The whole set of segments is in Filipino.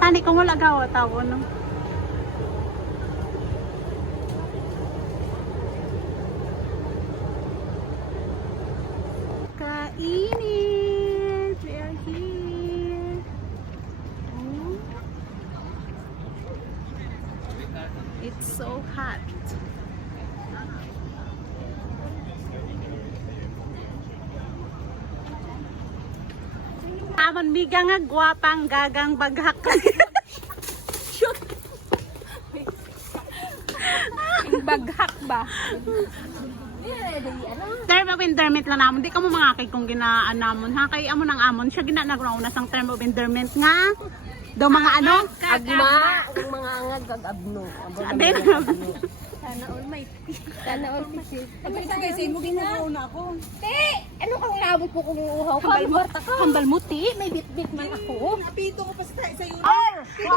tani ko wala gawa tawo no. Kainit. We are here. Oh. It's so hot. Amon biga nga gwapang gagang baghak. Baghak ba? Term of endearment lang namon. Di ka mo mangakay kung ginaan namon. Ha? Kaya amon ang amon. Siya ginanagraw na sang term of endearment nga. Daw mga ano? Agma, ang mga angag kag-abno. Adin. Sana all may Sana all may Pagkita kayo mo ginauna ako. Te, ano kang labot ko kung uuhaw ka? Hambal mo ti. May bit-bit man ako. Napito ko pa sa iyo. Sige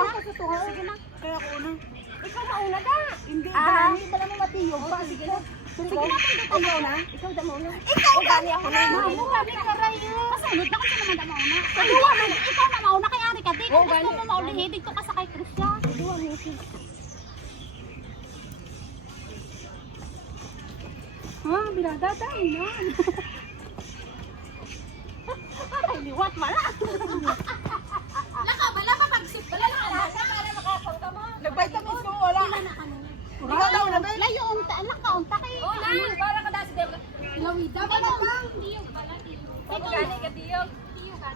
na. Kaya ako una. Ikaw mauna ka. Hindi, Hindi pala mo matiyog pa. Sige na. Sige na, ikaw na. Ikaw da mauna. Ikaw gani ako na. Mo kami karayo. Pasulod na ko naman da mauna. Aduwa man ikaw na mauna kay ari ka di. Kung gusto mo maulihi dito ka sa kay Krisya. Duwa mo si. Bilada tayo na. Ay, liwat wala. Wala ka mag-sip. Wala na ka. Para makapang ka mo. Nag-vitamins ko, wala. Ikaw daw na ba? Layo unta, nakaunta kay. Oo na. Para ka dasi. Lawida ba lang? Gani ka tiyog.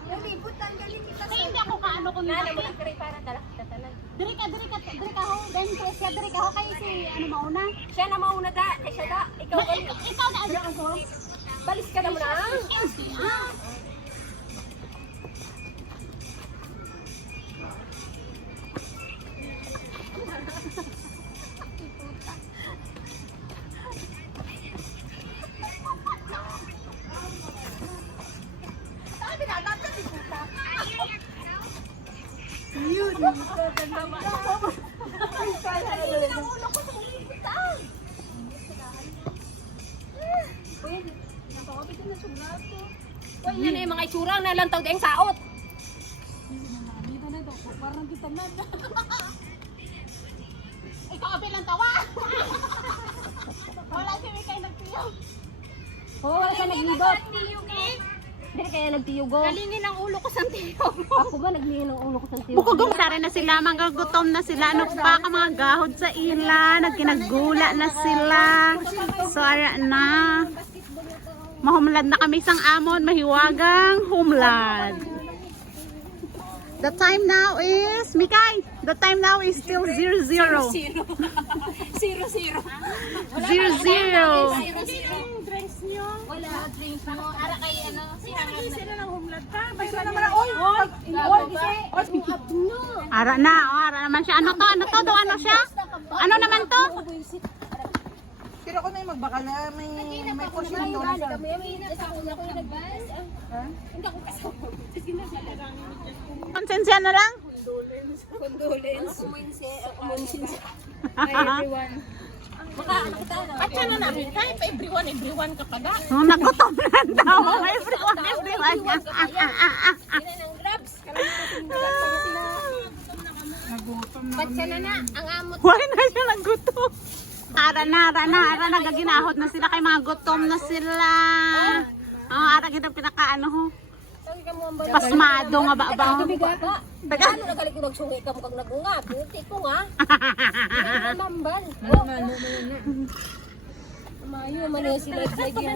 Nalibot ang galing kita. Kaya hindi ako kaano ko Na nila. mo kay para dala kita tanan. Diri ka ho. Dan Krisya, diri ka ho kay si ano mauna. Siya na mauna da. Siya da. Ikaw ka. Ikaw na ano ako? Balis ka na muna. Uy, yan yung mga itsura na lang tawag ang saot. Ikaw bilang tawa. Wala si Mikay nagtiyo. Oo, wala ka naglibot. Hindi kaya nagtiyugo. Kalingin ang ulo ko sa tiyo. Ako ba naglingin ng ulo ko sa tiyugo? Bukog sara na sila, magagutom na sila. Ano pa ka mga gahod sa ila, nagkinagula na sila. So ara na. Mahumlad na kami sang amon, mahiwagang humlad. The time now is, Mikay, the time now is still 0-0. 0-0. 0-0. 0-0. Wala drinks mo. Ara kay ano, si Hangar na. Sila nang humlad ka. Basta naman, oy! Oy! Ara na, ara naman siya. Ano to? Ano siya? Ano naman to? Pero ako na yung magbakal na may portion doon. Kami may nakasama ko yung nagbas. Hindi ako kasama. Konsensya na lang? Condolence. Umunsin. Hi everyone. Baka ano kita na. At siya na namin, kahit everyone ka pa da. Oh, nagutom na daw. Everyone. Yan ang grabs. Ba't siya na ang amot. Why na siya nagutom? Ara na, gaginahod na sila kay mga gutom na sila. Ara kita pinakaano ho. Sabi ka mo ang balik. Pasmado nga ba ba? Taga ano nagaling ko nagsungi ka mo kang nagungat. Hindi ko nga. Mambal. Mayo man yung sila lagi.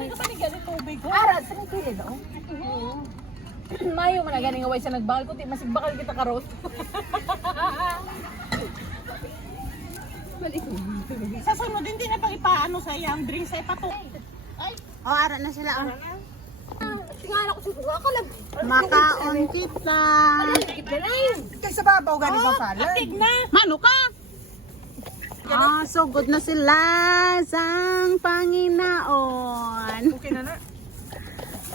Arat, sa may pili daw. Mayo man ganing away sa nagbakal ko, masig bakal kita karot. Sa sunod, hindi na pang ipaano sa iyang drinks ay pato. Oh, ara na sila. Tingala ko siguro ako lang. Makaon kita. Kaysa babaw galing sa salad. Mano ka? So good na sila sang Panginoon. Okay na na.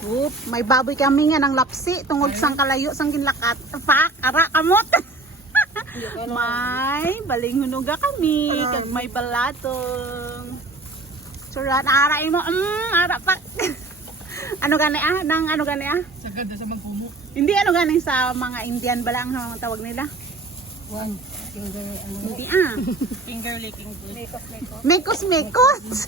Oop, may baboy kami nga ng lapsi tungod sang kalayo sang ginlakat. Pak, ara kamot. May balinghunuga kami kag may balatong. Surat ara imo, ara pa. Ano gani nang ano gani Sagad na sa magkumo. Hindi ano gani sa mga Indian bala ang tawag nila. One. Finger, ano. Hindi Finger licking good. Mekos mekos.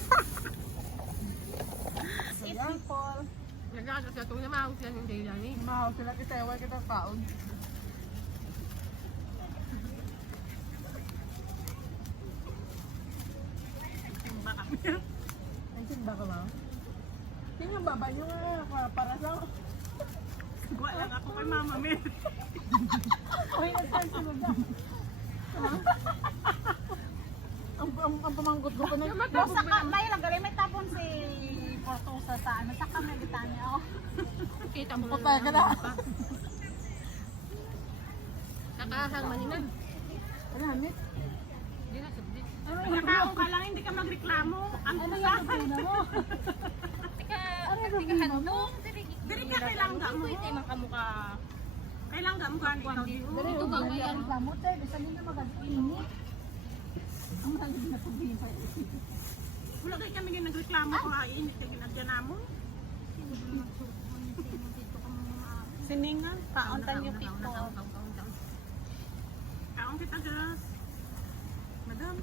Nagkakakas na itong namahog siya ng day lang eh. Mahaw sila kita, ewan kita taon. Nandiyan ba ka ba? Sino ang baba nyo nga para sa... Gawa lang ako kay Mama Mel. Uy, nagkansunod na. Ang pamanggot ko na. May nagali may tapon si Portusa sa ano sa kamitan niya. Kita mo Patay ka na. Kakahang maninan. Ano, Hamit? Hindi na sabdi. Nakaon ka lang hindi ka magreklamo. Ang Ano yung lupina mo? Ano yung lupina mo? Diri ka kailangan ga mo. Ito yung kamukha. Kailangan ga mo ka dito. Ito ba yan? Reklamo tayo, bisa nila mag-init. Ang lagi na sabihin pa. Wala kay kami nagreklamo ko init kay ginagyan namo. Siningan, pauntan niyo pito. Kaon kita gas. Madam.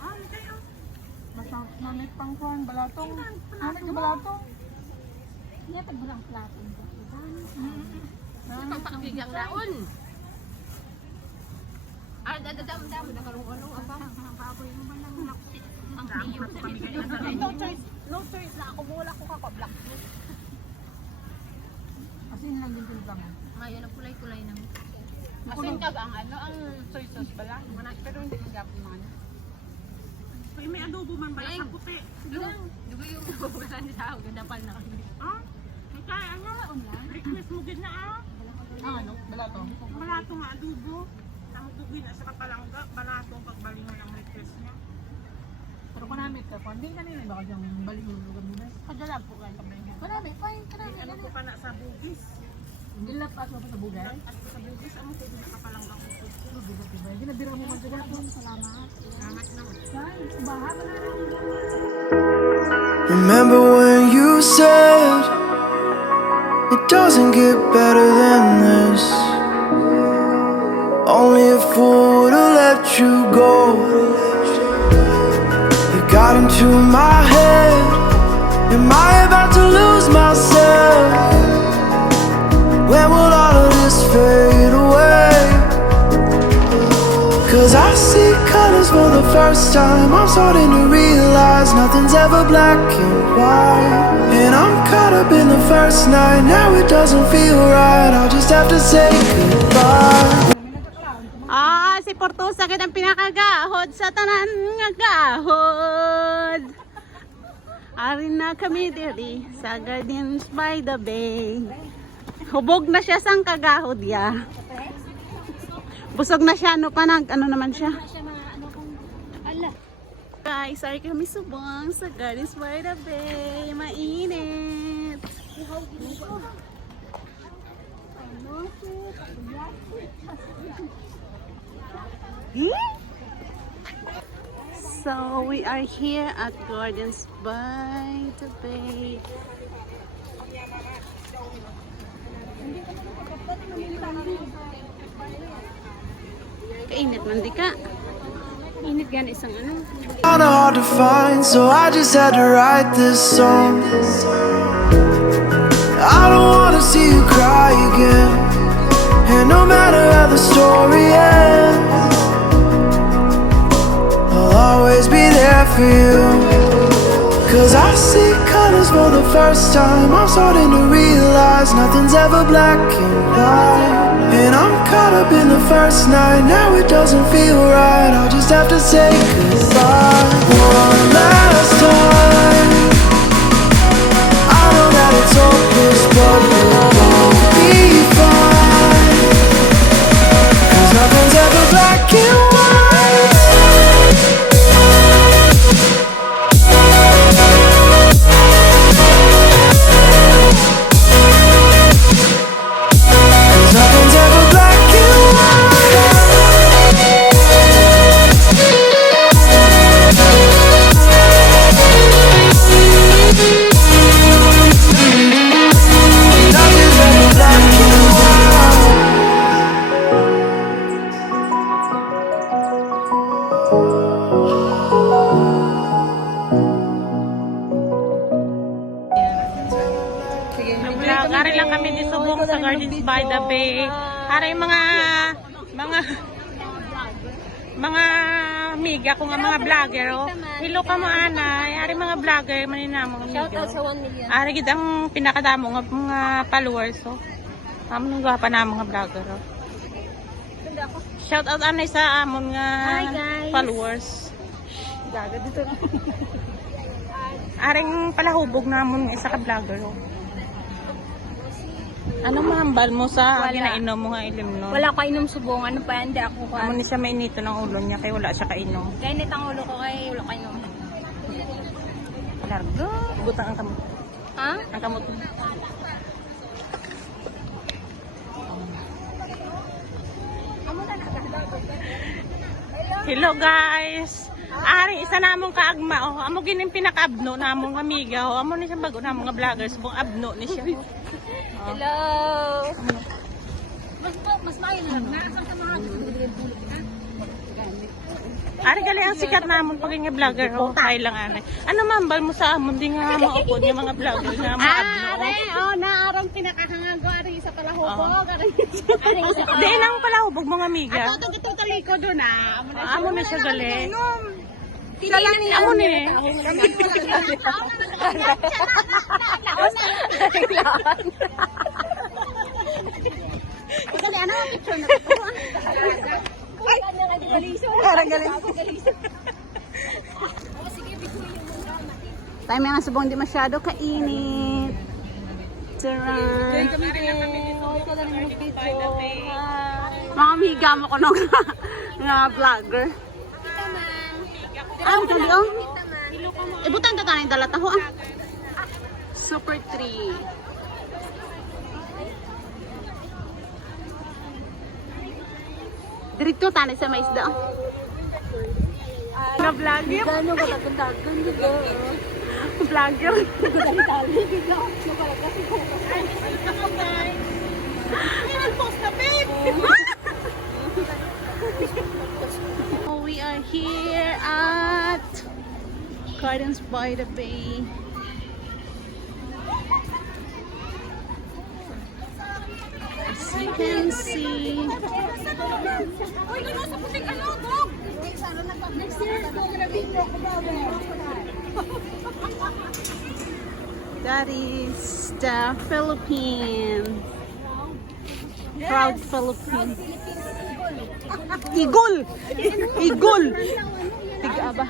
Ano kayo? Basta mamit pang kuhan, balatong. Mamit ka balatong. Hindi pa bulang plato. Ito pang pakigang laon. Dadam-dam. Nakarong-anong apa? Ang tiyo. No choice na ako mula ko ka black. Asin lang din sila mo. Ngayon ang kulay-kulay naman. Asin ka ang ano ang soy sauce pala. Pero hindi man gapon man. Kaya may adobo man ba sa puti? Dugo yung bubusan sa ako. Ganda pala na kami. Ah? Ang kaya nga. Request mo gid na Ano? Balatong. Balato nga adobo. Ang dugo na sa kapalangga. Balato ang pagbalingon ng request niya. Pero kung namit ka, hindi kanina baka diyang balik yung lugar mo na. Kadalag po kayo kamay niya. Marami, fine, karami. Ano ko pa na sa bugis. Hindi lapas mo pa sa bugay. At sa bugis, ano ko na kapalangga ko. Ginabira mo man sa gapon. Salamat naman. Guys, baha na lang. Remember when you said it doesn't get better than this? Only a fool would've let you go. You got into my head. Am I about to lose myself? When will all of this fade away? Cause I see colors for the first time. I'm starting to realize nothing's ever black and white. And I'm caught up in the first night. Now it doesn't feel right. I'll just have to say goodbye. Si Portusa kit ang pinakagahod sa tanan nga gahod. Ari na kami diri sa Gardens by the Bay. Hubog na siya sang kagahod ya. Busog na siya, ano pa ano naman siya. Guys, sorry kami subong sa Gardens by the Bay. Mainit. So we are here at Gardens by the Bay. Kainit man di ka. Init gan isang ano. Kinda hard to find, so I just had to write this song. I don't wanna see you cry again. And no matter how the story ends, I'll always be there for you. Cause I see colors for the first time. I'm starting to realize nothing's ever black and white. And I'm caught up in the first night. Now it doesn't feel right. I'll just have to say goodbye one last time. I know that it's hopeless, but we'll both be fine. Cause nothing's ever black and white. Nothing's ever black and white. by the Bay. Para yung mga amiga ko nga mga vlogger. Oh. Hello ka mo ana. Ari mga vlogger maninamang amiga. Shout out sa 1 million. Ari gid ang pinakadamo nga mga followers. So. Amon nga pa na mga vlogger. Oh. Shout out anay sa amon nga Hi, guys. followers. Daga dito. Aring palahubog namon isa ka vlogger. Oh. Ano mahambal mo sa Wala. ginainom mo nga ilim no? Wala ko inom subong. Ano pa, hindi ako Amo ni siya mainito ng ulo niya kaya wala siya kainom. Kainit ang ulo ko kaya wala ko inom. Largo. Butang ang kamot. Ha? Ang kamot. Hello guys. Ari isa namong kaagma oh. Amo gining pinakaabno namong amiga oh. Amo ni siya bago namong nga vloggers bung abno ni siya. Oh. Hello! Mas maayon lang. Nakasang sa mga Ari gali ang sikat namon pag nga vlogger oh. Kay lang ani. Ano mambal mo sa amon di nga maupod yung mga vlogger nga maabno. Oh, naarang pinakahangago ari sa palahubog. Ari sa Di nang palahubog mga amiga. Ato ito taliko do na. Amo na siya gali. Salamin Amo ni. Kasi ano picture na to? Parang galing. Time nga subong di masyado kainit. Tara. Mga amiga mo ko nung nga vlogger. Ah, dali oh. Ibutan ta tanig dala taho ah. Super 3. Dirito tani sa maisda. Nga vlogger. Gano'n ka tagandagan, di ba? Vlogger. Dali-dali, bigla. Napala kasi ko. We are here at Gardens by the Bay. As you can see, that is the Philippines. Proud Philippines. Igol! Igol! Tiga ba?